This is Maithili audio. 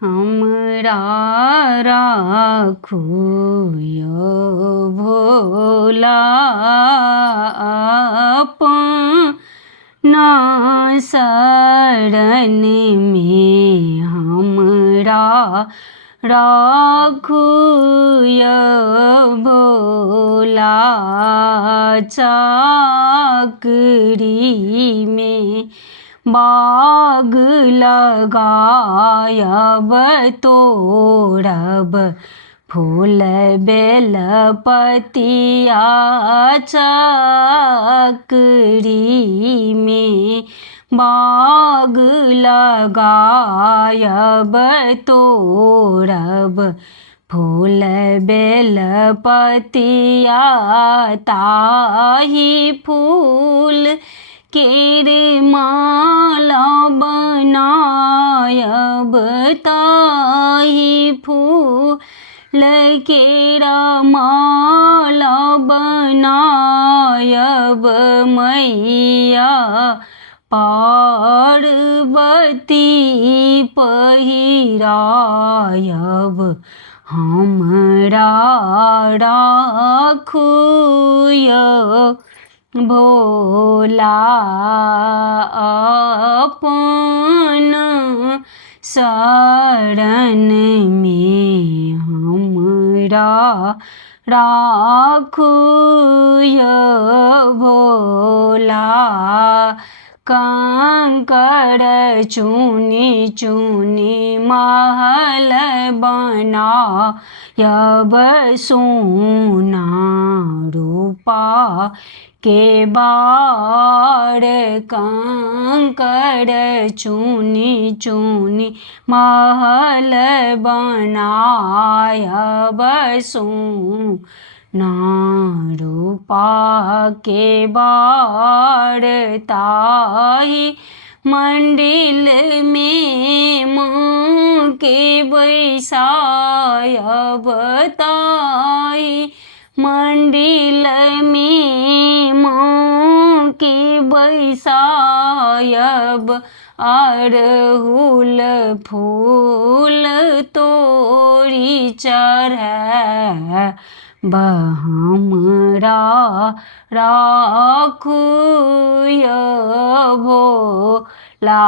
हमरा राखू यो भोला अपना शरण में। हमरा राखू यो भोला चाकरी में। बाग लगायब तोड़ब फूल बेल पतिया चाकरी में। बाग लगायब तोड़ब फूल बेल पतिया ताही फूल केरे माला बनायब ताही फूल केरा माला बनायब मैया पार्वती पहिरायब। हमरा राखू यो भोला अपन शरण में। हमरा राखू यो भोला कंकड़ चुनी चुनी महल बनायब सोना रूपा के बार। कंकड़ चुनी चुनी महल बनायब सोना रूपा के बार। ताही मंदिल में माँ के बैसायब ताही मंदिल में माँ के बैसायब। अड़हुल फूल तोरी चढ़ैब। हमरा राखू यो भोला